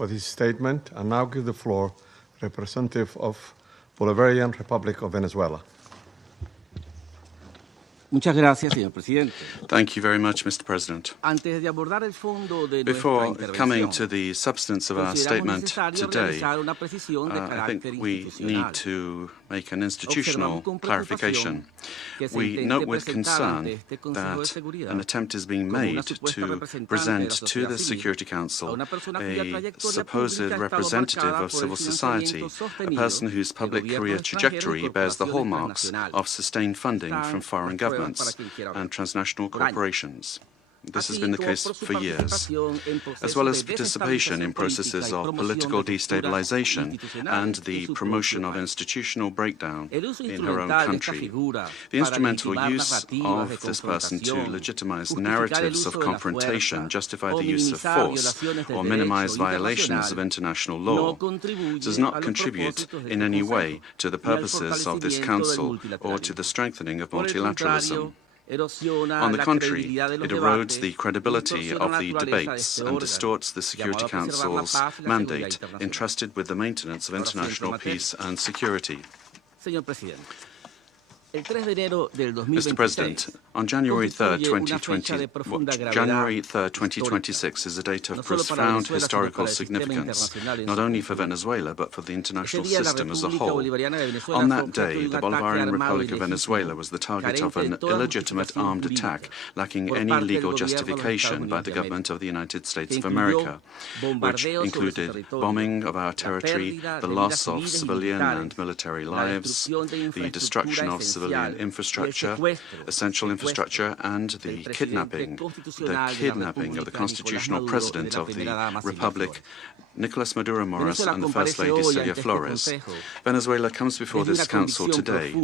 for this statement and now give the floor to representative of Bolivarian Republic of Venezuela. Muchas gracias, señor presidente. Thank you very much, Mr. President. Before coming to the substance of our statement today, I think we need to make an institutional clarification. We note with concern that an attempt is being made to present to the Security Council a supposed representative of civil society, a person whose public career trajectory bears the hallmarks of sustained funding from foreign governments and transnational corporations. This has been the case for years, as well as participation in processes of political destabilization and the promotion of institutional breakdown in her own country. The instrumental use of this person to legitimize narratives of confrontation, justify the use of force, or minimize violations of international law does not contribute in any way to the purposes of this Council or to the strengthening of multilateralism. On the contrary, it erodes the credibility of the debates and distorts the Security Council's mandate entrusted with the maintenance of international peace and security. Mr. President, on January 3rd, 2026 is a date of profound historical significance, not only for Venezuela, but for the international system as a whole. On that day, the Bolivarian Republic of Venezuela was the target of an illegitimate armed attack, lacking any legal justification by the government of the United States of America, which included bombing of our territory, the loss of civilian and military lives, the destruction of civilian infrastructure, essential infrastructure, and the kidnapping of the constitutional president of the Republic, Nicolas Maduro and the First Lady Cilia Flores. Venezuela comes before this Council today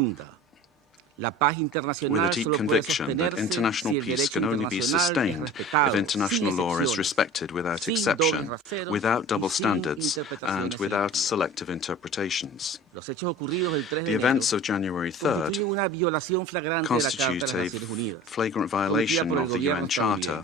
with a deep conviction that international peace can only be sustained if international law is respected without exception, without double standards, and without selective interpretations. The events of January 3rd constitute a flagrant violation of the UN Charter,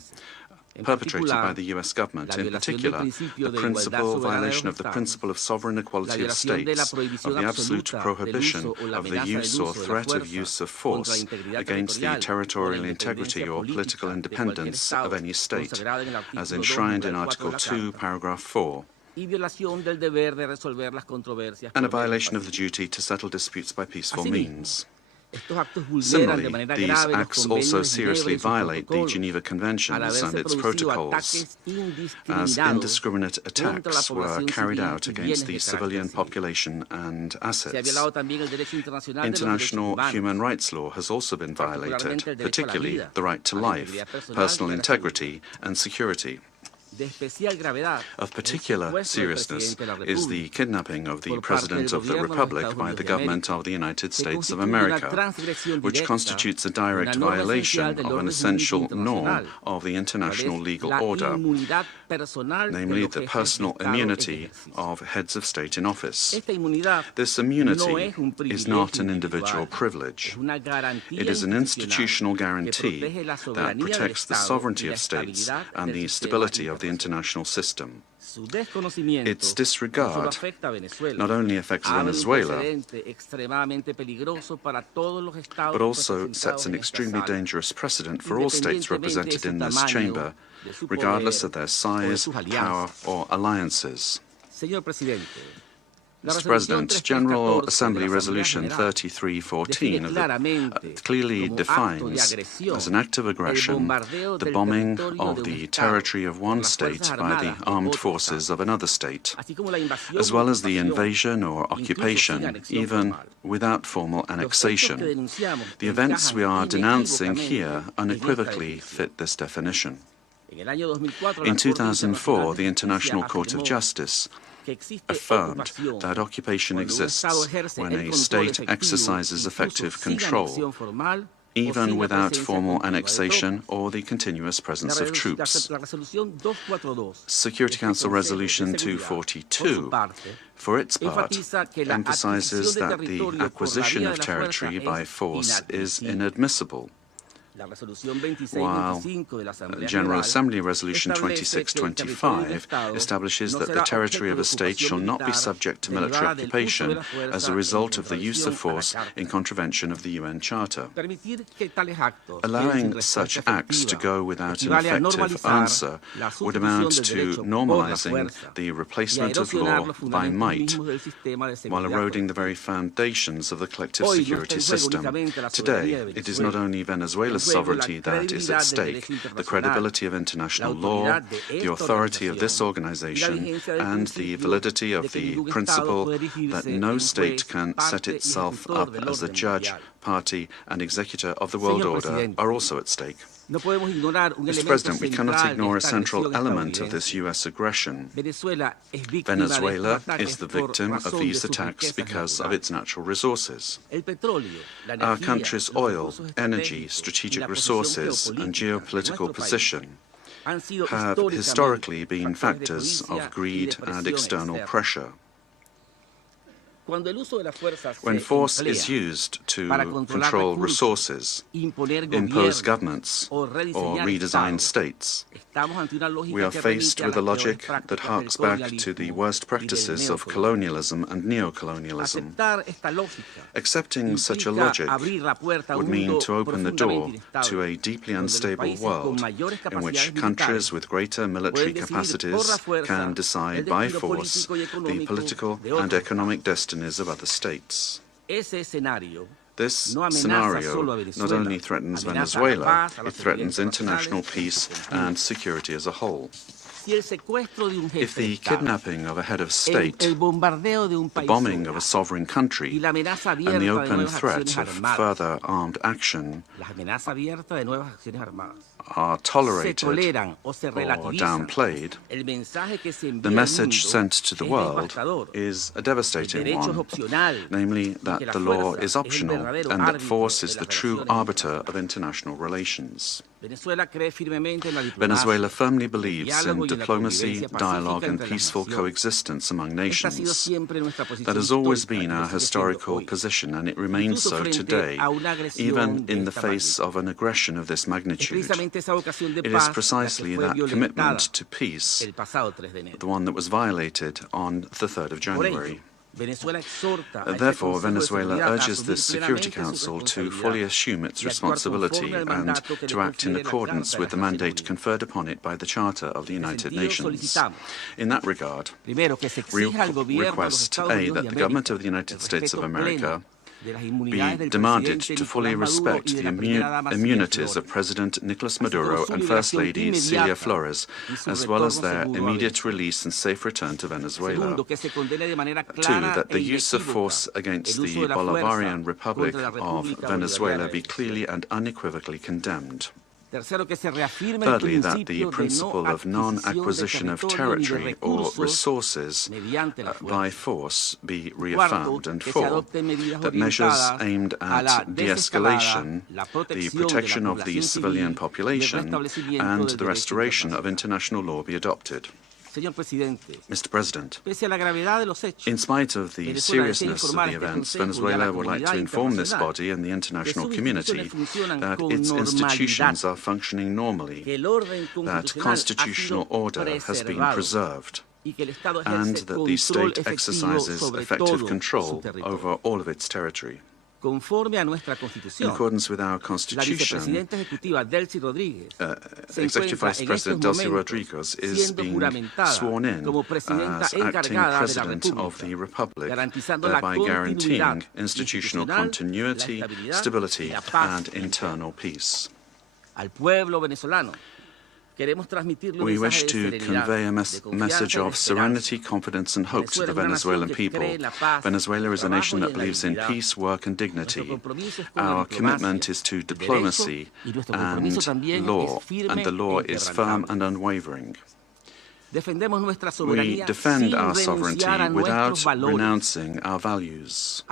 perpetrated by the U.S. government, in particular, the violation of the principle of sovereign equality of states, of the absolute prohibition of the use or threat of use of force against the territorial integrity or political independence of any state, as enshrined in Article 2, Paragraph 4. And a violation of the duty to settle disputes by peaceful means. Similarly, these acts also seriously violate the Geneva Conventions and its protocols, as indiscriminate attacks were carried out against the civilian population and assets. International human rights law has also been violated, particularly the right to life, personal integrity, and security. Of particular seriousness is the kidnapping of the President of the Republic by the government of the United States of America, which constitutes a direct violation of an essential norm of the international legal order, namely the personal immunity of heads of state in office. This immunity is not an individual privilege. It is an institutional guarantee that protects the sovereignty of states and the stability of the international system. Its disregard not only affects Venezuela, but also sets an extremely dangerous precedent for all states represented in this chamber, regardless of their size, power, or alliances. Mr. President, General Assembly Resolution 3314 clearly defines as an act of aggression the bombing of the territory of one state by the armed forces of another state, as well as the invasion or occupation, even without formal annexation. The events we are denouncing here unequivocally fit this definition. In 2004, the International Court of Justice affirmed that occupation exists when a state exercises effective control, even without formal annexation or the continuous presence of troops. Security Council Resolution 242, for its part, emphasizes that the acquisition of territory by force is inadmissible, while General Assembly Resolution 2625 establishes that the territory of a state shall not be subject to military occupation as a result of the use of force in contravention of the UN Charter. Allowing such acts to go without an effective answer would amount to normalizing the replacement of law by might, while eroding the very foundations of the collective security system. Today, it is not only Venezuela's sovereignty that is at stake, the credibility of international law, the authority of this organization, and the validity of the principle that no state can set itself up as the judge, party, and executor of the world order are also at stake. Mr. President, we cannot ignore a central element of this U.S. aggression. Venezuela is the victim of these attacks because of its natural resources. Our country's oil, energy, strategic resources, and geopolitical position have historically been factors of greed and external pressure. When force is used to control resources, impose governments, or redesign states, we are faced with a logic that harks back to the worst practices of colonialism and neocolonialism. Accepting such a logic would mean to open the door to a deeply unstable world in which countries with greater military capacities can decide by force the political and economic destinies of other states. This scenario not only threatens Venezuela, it threatens international peace and security as a whole. If the kidnapping of a head of state, the bombing of a sovereign country, and the open threat of further armed action are tolerated or downplayed, the message sent to the world is a devastating one, namely that the law is optional and that force is the true arbiter of international relations. Venezuela firmly believes in diplomacy, dialogue, and peaceful coexistence among nations. That has always been our historical position, and it remains so today, even in the face of an aggression of this magnitude. It is precisely that commitment to peace, the one that was violated on the 3rd of January. Therefore, Venezuela urges the Security Council to fully assume its responsibility and to act in accordance with the mandate conferred upon it by the Charter of the United Nations. In that regard, we request, A, that the government of the United States of America be demanded to fully respect the immunities of President Nicolas Maduro and First Lady Cilia Flores, as well as their immediate release and safe return to Venezuela. 2, that the use of force against the Bolivarian Republic of Venezuela be clearly and unequivocally condemned. Thirdly, that the principle of non-acquisition of territory or resources by force be reaffirmed. And 4, that measures aimed at de-escalation, the protection of the civilian population, and the restoration of international law be adopted. Mr. President, in spite of the seriousness of the events, Venezuela would like to inform this body and the international community that its institutions are functioning normally, that constitutional order has been preserved, and that the state exercises effective control over all of its territory. In accordance with our Constitution, Executive Vice President Delcy Rodriguez is being sworn in as acting President of the Republic, thereby guaranteeing institutional continuity, stability, and internal peace. We wish to convey a message of serenity, confidence, and hope to the Venezuelan people. Venezuela is a nation that believes in peace, work, and dignity. Our commitment is to diplomacy and law, and the law is firm and unwavering. We defend our sovereignty without renouncing our values.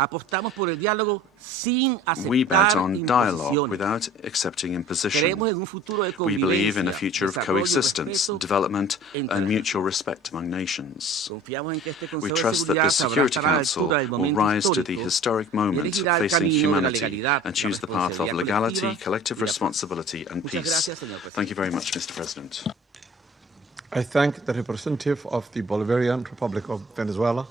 We bet on dialogue without accepting imposition. We believe in a future of coexistence, development, and mutual respect among nations. We trust that the Security Council will rise to the historic moment facing humanity and choose the path of legality, collective responsibility, and peace. Thank you very much, Mr. President. I thank the representative of the Bolivarian Republic of Venezuela